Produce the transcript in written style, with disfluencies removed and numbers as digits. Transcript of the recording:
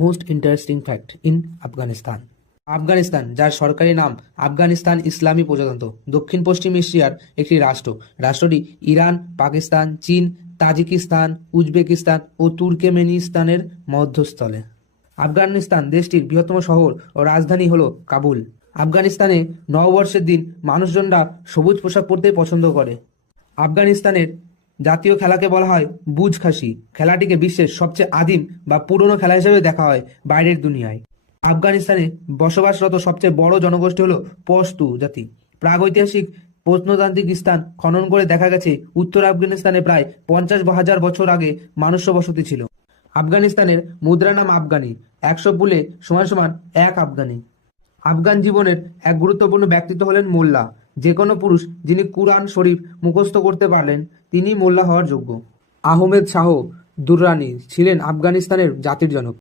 Most interesting fact in Afghanistan. Afghanistan, যার সরকারি নাম আফগানিস্তান ইসলামী প্রজাতন্ত্র, দক্ষিণ পশ্চিম এশিয়ার একটি রাষ্ট্র। রাষ্ট্রটি ইরান, পাকিস্তান, চীন, তাজিকিস্তান, উজবেকিস্তান ও তুর্কমেনিস্তানের মধ্যস্থলে। আফগানিস্তান দেশটির বৃহত্তম শহর ও রাজধানী হল কাবুল। আফগানিস্তানে নববর্ষের দিন মানুষজনরা সবুজ পোশাক পরতে পছন্দ করে। আফগানিস্তানের জাতীয় খেলাকে বলা হয় বুজ খাসি। খেলাটিকে বিশ্বের সবচেয়ে আদিম বা পুরনো খেলা হিসেবে দেখা হয় বাইরের দুনিয়ায়। আফগানিস্তানে বসবাসরত সবচেয়ে বড় জনগোষ্ঠী হল পশতু জাতি। প্রাগৈতিহাসিক প্রত্নতান্ত্রিক স্থান খনন করে দেখা গেছে উত্তর আফগানিস্তানে প্রায় 50,000 বছর আগে মানুষ্য বসতি ছিল। আফগানিস্তানের মুদ্রা নাম আফগানি। 100 পুলে = 1 আফগানি। আফগান জীবনের এক গুরুত্বপূর্ণ ব্যক্তিত্ব হলেন মোল্লা। যে কোনো পুরুষ যিনি কুরআন শরীফ মুখস্থ করতে পারলেন তিনি মোল্লা হওয়ার যোগ্য। আহমেদ শাহ দুররানি ছিলেন আফগানিস্তানের জাতির জনক।